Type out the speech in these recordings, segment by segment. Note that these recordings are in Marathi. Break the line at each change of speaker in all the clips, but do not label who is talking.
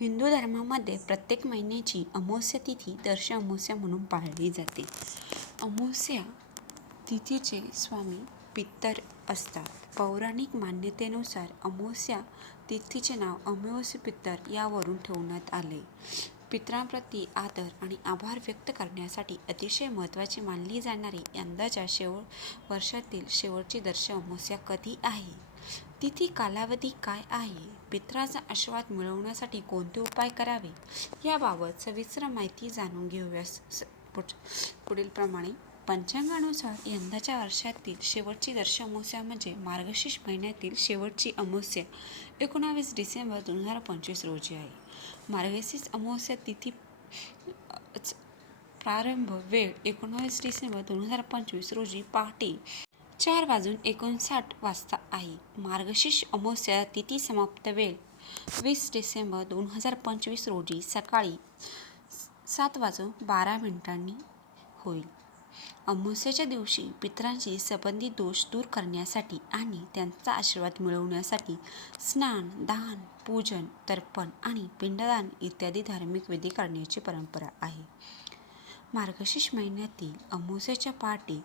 हिंदू धर्मामध्ये प्रत्येक महिन्याची अमावस्या तिथी दर्श अमावस्या म्हणून पाळली जाते. अमावस्या तिथीचे स्वामी पित्तर असतात. पौराणिक मान्यतेनुसार अमावस्या तिथीचे नाव अमावस्या पित्तर यावरून ठेवण्यात आले. पित्रांप्रती आदर आणि आभार व्यक्त करण्यासाठी अतिशय महत्त्वाची मानली जाणारी यंदाच्या शेवट वर्षातील शेवटची दर्श अमावस्या कधी आहे? तिथी कालावधी काय आहे? पित्राचा आशीर्वाद मिळवण्यासाठी कोणते उपाय करावे? याबाबत सविस्तर माहिती जाणून घेऊया स- प्रमाणे पुढ- पुढीलप्रमाणे पंचांगानुसार यंदाच्या वर्षातील शेवटची दर्श अमावस्या म्हणजे मार्गशीर्ष महिन्यातील शेवटची अमावस्या एकोणावीस डिसेंबर दोन हजार पंचवीस रोजी आहे. मार्गशीर्ष अमावस्या तिथी प्रारंभ वेळ एकोणावीस डिसेंबर दोन हजार पंचवीस रोजी पहाटे चार वाजून एकोणसाठ वाजता आहे मार्गशीर्ष अमावस्या तिथी समाप्त वेळ. वीस डिसेंबर दोन हजार पंचवीस रोजी सकाळी सात वाजून बारा मिनिटांनी होईल. अमावस्येच्या दिवशी पितरांशी संबंधित दोष दूर करण्यासाठी आणि त्यांचा आशीर्वाद मिळवण्यासाठी स्नान दान पूजन तर्पण आणि पिंडदान इत्यादी धार्मिक विधी करण्याची परंपरा आहे. मार्गशीर्ष महिन्यातील अमावस्येच्या पाठी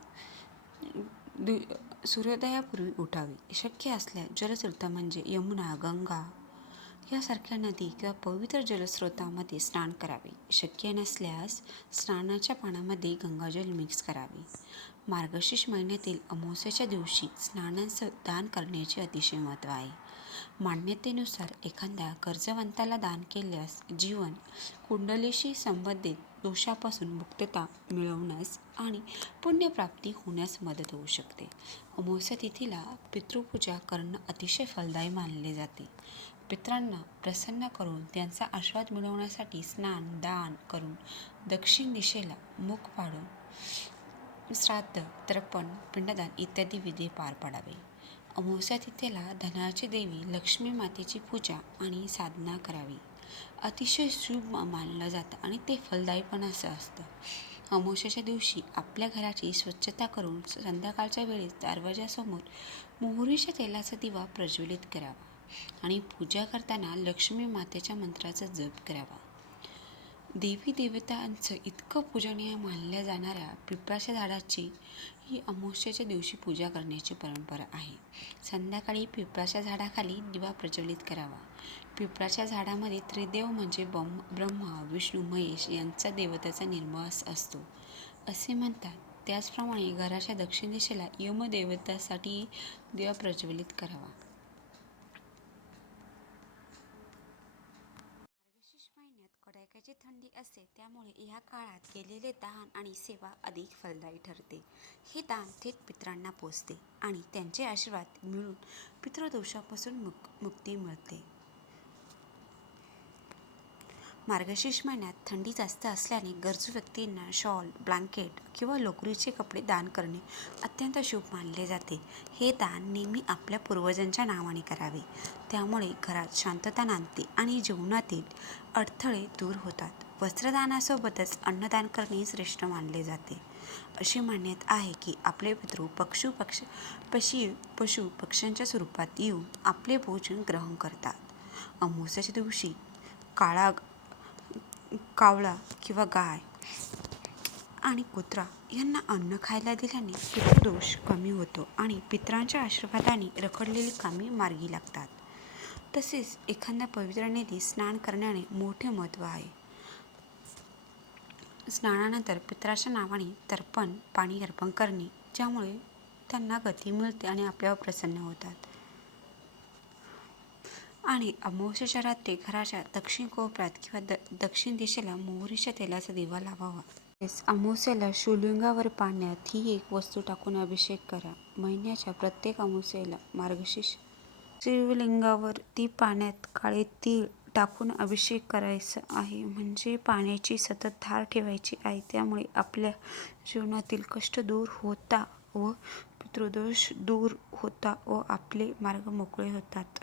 दु- सूर्योदयापूर्वी उठावे. शक्य असल्यास जलतीर्थ म्हणजे यमुना गंगा यासारख्या नदी किंवा पवित्र जलस्रोतामध्ये स्नान करावे. शक्य नसल्यास स्नानाच्या पाण्यामध्ये गंगाजल मिक्स करावे. मार्गशीर्ष महिन्यातील अमावस्याच्या दिवशी स्नानांचं दान करण्याचे अतिशय महत्त्व आहे. मान्यतेनुसार एखाद्या कर्जवंताला दान केल्यास जीवन कुंडलीशी संबंधित दोषापासून मुक्तता मिळवण्यास आणि पुण्यप्राप्ती होण्यास मदत होऊ शकते. अमावस्या तिथीला पितृपूजा करणं अतिशय फलदायी मानले जाते. पितरांना प्रसन्न करून त्यांचा आशीर्वाद मिळवण्यासाठी स्नान दान करून दक्षिण दिशेला मुख पाडून श्राद्ध तर्पण पिंडदान इत्यादी विधी पार पाडावे. अमावस्या तिथेला धनाची देवी लक्ष्मी मातेची पूजा आणि साधना करावी. अतिशय शुभ मानलं जातं आणि ते फलदायी पण असं असतं. अमावस्याच्या दिवशी आपल्या घराची स्वच्छता करून संध्याकाळच्या वेळेस दरवाजासमोर मोहरीच्या तेलाचा दिवा प्रज्वलित करावा आणि पूजा करताना लक्ष्मी मातेच्या मंत्राचा जप करावा. देवी देवतांचं इतकं पूजनीय मानल्या जाणाऱ्या पिंपळाच्या झाडाची ही अमावस्येच्या दिवशी पूजा करण्याची परंपरा आहे. संध्याकाळी पिंपळाच्या झाडाखाली दिवा प्रज्वलित करावा. पिंपळाच्या झाडामध्ये त्रिदेव म्हणजे बम ब्रह्मा विष्णू महेश यांचा देवताचा निर्वास असतो. असे म्हणतात त्याचप्रमाणे घराच्या दक्षिण दिशेला यमदेवतासाठी दिवा प्रज्वलित करावा मार्गशीर्ष महिन्यात थंडी असते त्यामुळे या काळात केलेले दान आणि सेवा अधिक फलदायी ठरते. हे दान थेट पितरांना पोचते आणि त्यांचे आशीर्वाद मिळून पितृदोषापासून मुक मुक्ती मिळते. मार्गशीर्ष महिन्यात थंडी जास्त असल्याने गरजू व्यक्तींना शॉल ब्लँकेट किंवा लोकरीचे कपडे दान करणे अत्यंत शुभ मानले जाते. हे दान नेहमी आपल्या पूर्वजांच्या नावाने करावे. त्यामुळे घरात शांतता नांदते आणि जीवनातील अडथळे दूर होतात. वस्त्रदानासोबतच अन्नदान करणे श्रेष्ठ मानले जाते. अशी मान्यत आहे की आपले पितृ पक्षू पक्ष पशी पशु पक्ष्यांच्या स्वरूपात येऊन आपले भोजन ग्रहण करतात. अमावस्याच्या दिवशी काळा कावळा किंवा गाय आणि कुत्रा यांना अन्न खायला दिल्याने पितृदोष कमी होतो आणि पितरांच्या आशीर्वादाने रखडलेली कामे मार्गी लागतात. तसेच एखाद्या पवित्र नदी स्नान करण्याने मोठे महत्त्व आहे. स्नानानंतर पितराच्या नावाने तर्पण पाणी अर्पण करणे ज्यामुळे त्यांना गती मिळते आणि आपल्यावर प्रसन्न होतात. आणि अमावस्याच्या रात्री घराच्या दक्षिण कोपऱ्यात किंवा द दक्षिण दिशेला मोहरीच्या तेलाचा दिवा लावावा. तसेच शिवलिंगावर पाण्यात ही एक वस्तू टाकून अभिषेक करा. महिन्याच्या प्रत्येक अमावस्येला मार्गशीर्ष शिवलिंगावर ती पाण्यात काळे तीळ टाकून अभिषेक करायचा आहे. म्हणजे पाण्याची सतत धार ठेवायची आहे. त्यामुळे आपल्या जीवनातील कष्ट दूर होता व पितृदोष दूर होता व आपले मार्ग मोकळे होतात.